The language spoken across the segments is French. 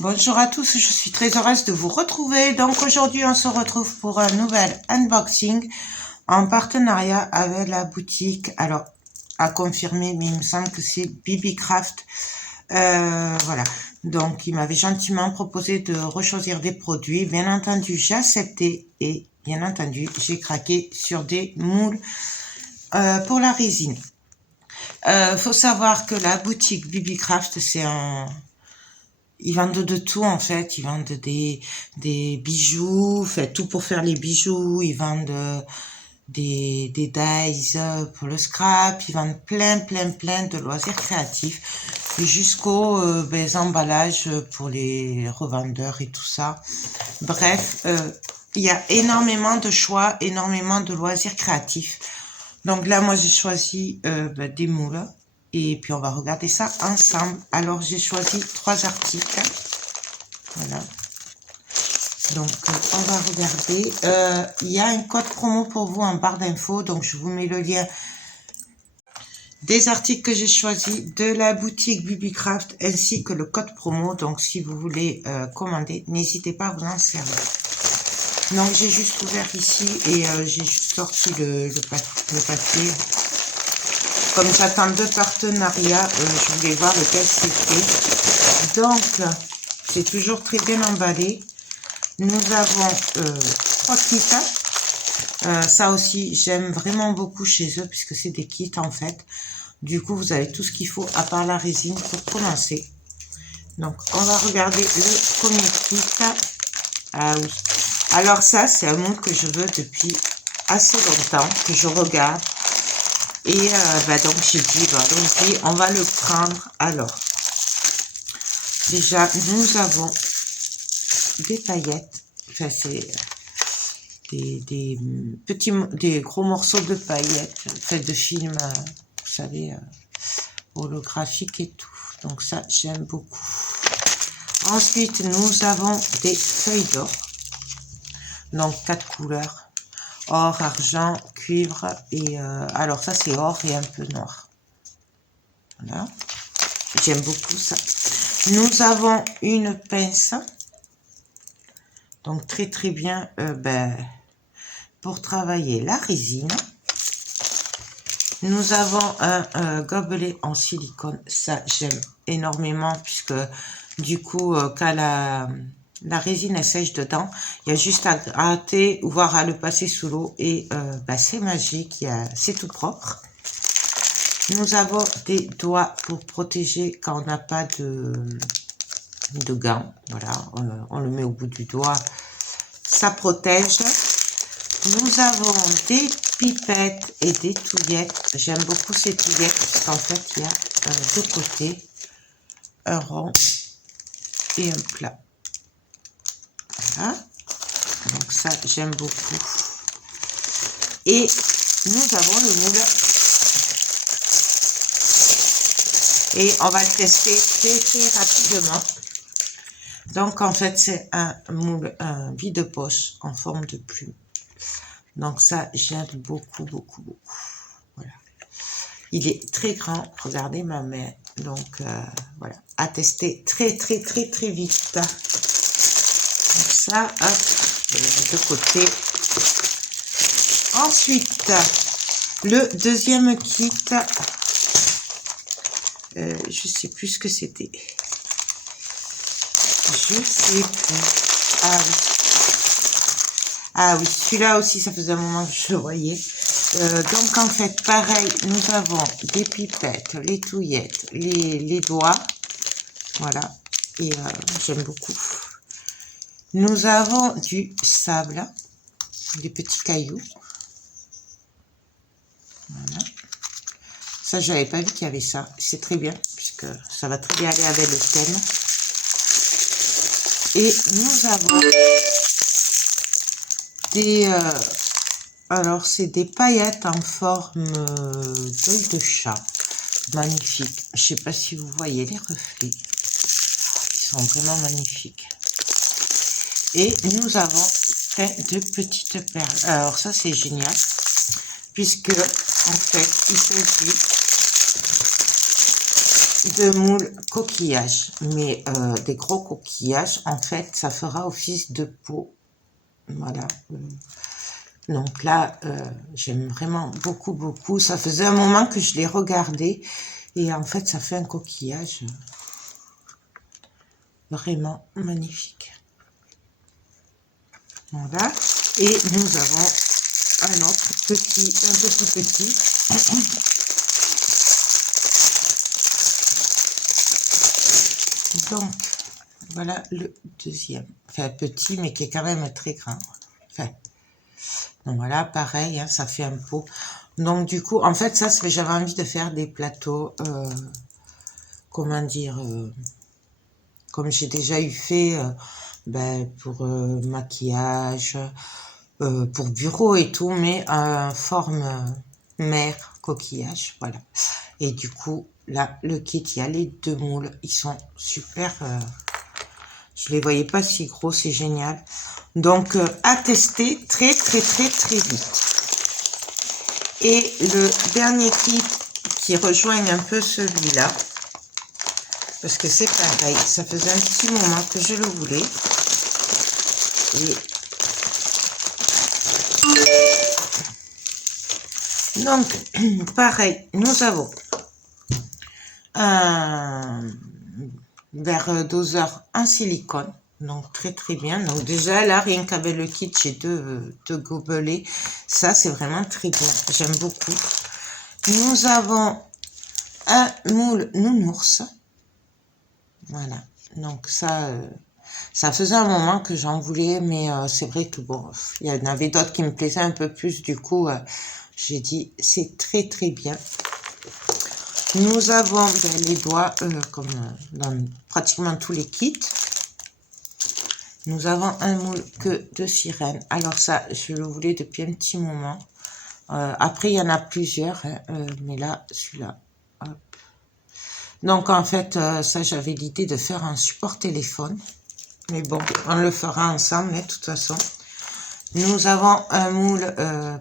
Bonjour à tous, je suis très heureuse de vous retrouver. Donc aujourd'hui on se retrouve pour un nouvel unboxing en partenariat avec la boutique. Alors à confirmer, mais il me semble que c'est BBcraft. Voilà, donc il m'avait gentiment proposé de rechoisir des produits. Bien entendu j'ai accepté et bien entendu j'ai craqué sur des moules pour la résine. Faut savoir que la boutique BBcraft c'est un... Ils vendent de tout en fait, ils vendent des bijoux, fait tout pour faire les bijoux, ils vendent des dies pour le scrap, ils vendent plein de loisirs créatifs jusqu'aux emballages pour les revendeurs et tout ça. Bref, il y a énormément de choix, énormément de loisirs créatifs. Donc là, moi, j'ai choisi des moules. Et puis, on va regarder ça ensemble. Alors, j'ai choisi 3 articles. Voilà. Donc, on va regarder. Il y a un code promo pour vous en barre d'infos. Donc, je vous mets le lien des articles que j'ai choisis de la boutique BBcraft ainsi que le code promo. Donc, si vous voulez commander, n'hésitez pas à vous en servir. Donc, j'ai juste ouvert ici et j'ai juste sorti le papier. Comme j'attends 2 partenariats, je voulais voir lequel c'était. Donc, c'est toujours très bien emballé. Nous avons 3 kits. Ça aussi, j'aime vraiment beaucoup chez eux puisque c'est des kits en fait. Du coup, vous avez tout ce qu'il faut à part la résine pour commencer. Donc, on va regarder le premier kit. Ah oui. Alors ça, c'est un moule que je veux depuis assez longtemps, que je regarde. Et donc j'ai dit, allons-y, on va le prendre. Alors, déjà, nous avons des paillettes. Enfin, c'est des gros morceaux de paillettes, faits de films, vous savez, holographiques et tout. Donc ça, j'aime beaucoup. Ensuite, nous avons des feuilles d'or. Donc 4 couleurs. Or, argent, cuivre et... alors ça, c'est or et un peu noir. Voilà. J'aime beaucoup ça. Nous avons une pince. Donc, très bien pour travailler la résine. Nous avons un gobelet en silicone. Ça, j'aime énormément puisque du coup, quand la résine elle sèche dedans, il y a juste à gratter ou voire à le passer sous l'eau et c'est magique, c'est tout propre. Nous avons des doigts pour protéger quand on n'a pas de gants. Voilà, on le met au bout du doigt, ça protège. Nous avons des pipettes et des touillettes. J'aime beaucoup ces touillettes parce qu'en fait, il y a 2 côtés, un rond et un plat. Voilà. Donc ça, j'aime beaucoup. Et nous avons le moule. Et on va le tester très rapidement. Donc en fait, c'est un moule, un vide-poche en forme de plume. Donc ça, j'aime beaucoup. Voilà. Il est très grand. Regardez ma main. Donc voilà, à tester très vite. Donc ça, hop, de côté. Ensuite, le deuxième kit, je sais plus ce que c'était. Je sais plus. Ah oui, celui-là aussi, ça faisait un moment que je le voyais. Donc en fait, pareil, nous avons des pipettes, les touillettes, les doigts. Voilà, et j'aime beaucoup. Nous avons du sable, des petits cailloux. Voilà. Ça, je n'avais pas vu qu'il y avait ça. C'est très bien, puisque ça va très bien aller avec le thème. Et nous avons des... alors, c'est des paillettes en forme d'œil de chat. Magnifique. Je ne sais pas si vous voyez les reflets. Ils sont vraiment magnifiques. Et nous avons plein de petites perles. Alors ça, c'est génial. Puisque, en fait, il s'agit de moule coquillage, mais des gros coquillages. En fait, ça fera office de peau. Voilà. Donc là, j'aime vraiment beaucoup, beaucoup. Ça faisait un moment que je l'ai regardé. Et en fait, ça fait un coquillage vraiment magnifique. Voilà. Et nous avons un autre petit, un peu plus petit. Donc, voilà le deuxième. Enfin, petit, mais qui est quand même très grand. Enfin, donc voilà, pareil, hein, ça fait un pot. Donc, du coup, en fait, ça, j'avais envie de faire des plateaux, comment dire, comme j'ai déjà eu fait pour maquillage, pour bureau et tout, mais forme mer, coquillage, voilà. Et du coup, là, le kit, il y a les 2 moules, ils sont super, je les voyais pas si gros, c'est génial. Donc, à tester très, très, très, très vite. Et le dernier kit qui rejoint un peu celui-là, parce que c'est pareil, ça faisait un petit moment que je le voulais. Et donc, pareil, nous avons un verre doseur en silicone. Donc, très très bien. Donc, déjà, là, rien qu'avec le kit, j'ai deux gobelets. Ça, c'est vraiment très bien. J'aime beaucoup. Nous avons un moule nounours. Voilà. Donc, ça faisait un moment que j'en voulais, mais c'est vrai que bon, il y en avait d'autres qui me plaisaient un peu plus. Du coup, j'ai dit, c'est très très bien. Nous avons les doigts, comme dans pratiquement tous les kits. Nous avons un moule queue de sirène. Alors ça, je le voulais depuis un petit moment. Après, il y en a plusieurs, hein, mais là, celui-là. Donc en fait, ça, j'avais l'idée de faire un support téléphone. Mais bon, on le fera ensemble, mais de toute façon. Nous avons un moule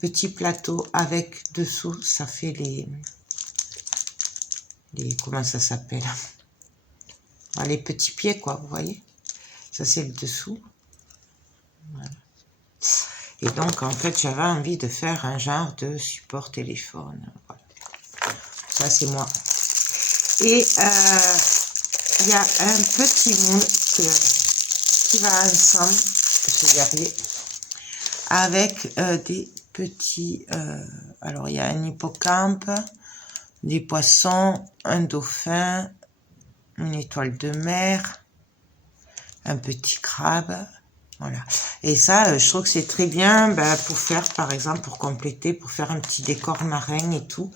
petit plateau avec dessous, ça fait les comment ça s'appelle, les petits pieds, quoi, vous voyez. Ça, c'est le dessous. Voilà. Et donc, en fait, j'avais envie de faire un genre de support téléphone. Voilà. Ça, c'est moi. Et il y a un petit moule qui va ensemble, je vais y arriver, avec des petits... alors, il y a un hippocampe, des poissons, un dauphin, une étoile de mer, un petit crabe, voilà. Et ça, je trouve que c'est très bien pour faire, par exemple, pour compléter, pour faire un petit décor marin et tout.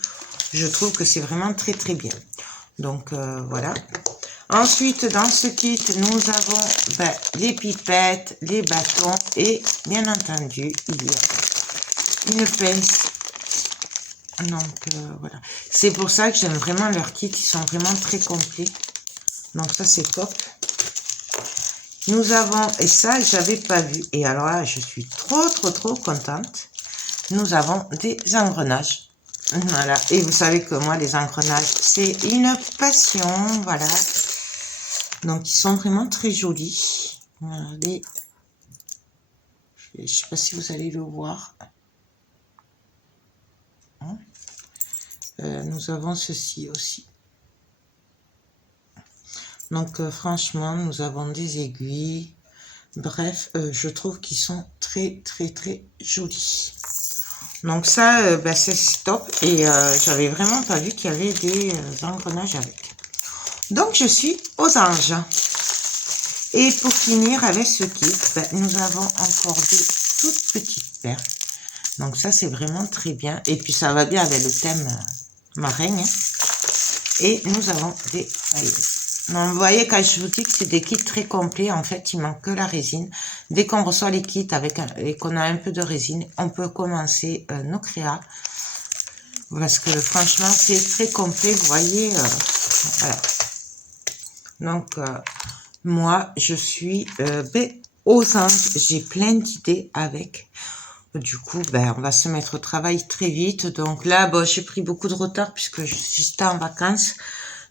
Je trouve que c'est vraiment très très bien. Donc, voilà. Ensuite, dans ce kit, nous avons les pipettes, les bâtons et, bien entendu, il y a une pince. Donc, voilà. C'est pour ça que j'aime vraiment leurs kits. Ils sont vraiment très complets. Donc, ça, c'est top. Nous avons, et ça, j'avais pas vu. Et alors là, je suis trop contente. Nous avons des engrenages. Voilà. Et vous savez que moi, les engrenages, c'est une passion. Voilà. Donc, ils sont vraiment très jolis. Regardez. Je sais pas si vous allez le voir. Nous avons ceci aussi. Donc, franchement, nous avons des aiguilles. Bref, je trouve qu'ils sont très jolis. Donc ça, c'est top. Et j'avais vraiment pas vu qu'il y avait des engrenages avec. Donc, je suis aux anges. Et pour finir avec ce kit, nous avons encore des toutes petites perles. Donc ça, c'est vraiment très bien. Et puis, ça va bien avec le thème marin. Hein. Et nous avons des paillettes. Donc, vous voyez, quand je vous dis que c'est des kits très complets, en fait, il manque que la résine. Dès qu'on reçoit les kits et qu'on a un peu de résine, on peut commencer nos créas. Parce que franchement, c'est très complet, vous voyez. Voilà. Donc, moi, je suis aux anges. J'ai plein d'idées avec. Du coup, on va se mettre au travail très vite. Donc là, j'ai pris beaucoup de retard puisque j'étais en vacances.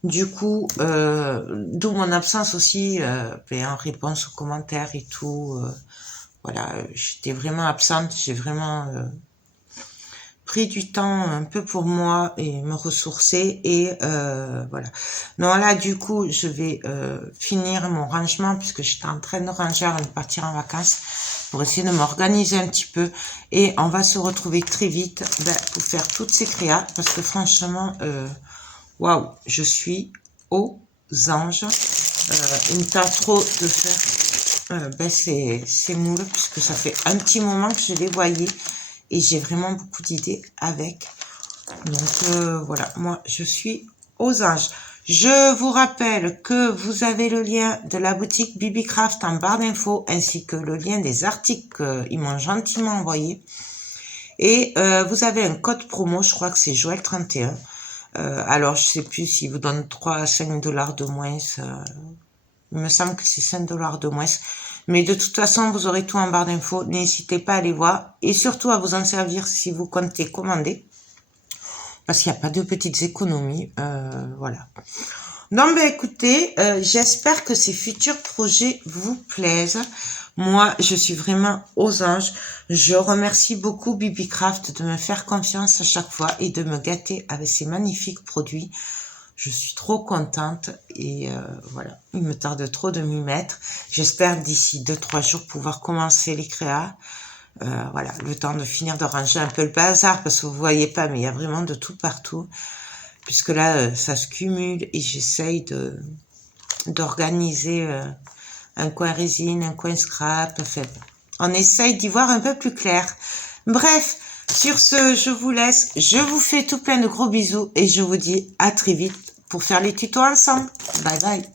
Du coup, d'où mon absence aussi, en réponse aux commentaires et tout. Voilà, j'étais vraiment absente, j'ai vraiment pris du temps un peu pour moi et me ressourcer et voilà. Non, là du coup je vais finir mon rangement puisque j'étais en train de ranger avant de partir en vacances pour essayer de m'organiser un petit peu et on va se retrouver très vite pour faire toutes ces créas parce que franchement waouh, je suis aux anges. Il me tarde trop de faire ces moules puisque ça fait un petit moment que je les voyais et j'ai vraiment beaucoup d'idées avec. Donc voilà, moi je suis aux anges. Je vous rappelle que vous avez le lien de la boutique Bibicraft en barre d'infos ainsi que le lien des articles qu'ils m'ont gentiment envoyé. Et vous avez un code promo, je crois que c'est Joël31. Alors je sais plus s'il vous donne 3 à 5 $ de moins. Il me semble que c'est 5 $ de moins. Mais de toute façon, vous aurez tout en barre d'infos. N'hésitez pas à aller voir. Et surtout à vous en servir si vous comptez commander. Parce qu'il n'y a pas de petites économies. Voilà. Non, ben écoutez, j'espère que ces futurs projets vous plaisent. Moi, je suis vraiment aux anges. Je remercie beaucoup Bibicraft de me faire confiance à chaque fois et de me gâter avec ces magnifiques produits. Je suis trop contente et voilà, il me tarde trop de m'y mettre. J'espère d'ici 2-3 jours pouvoir commencer les créas. Voilà, le temps de finir de ranger un peu le bazar parce que vous voyez pas, mais il y a vraiment de tout partout. Puisque là, ça se cumule et j'essaye d'organiser un coin résine, un coin scrap. Enfin, on essaye d'y voir un peu plus clair. Bref, sur ce, je vous laisse. Je vous fais tout plein de gros bisous et je vous dis à très vite pour faire les tutos ensemble. Bye bye.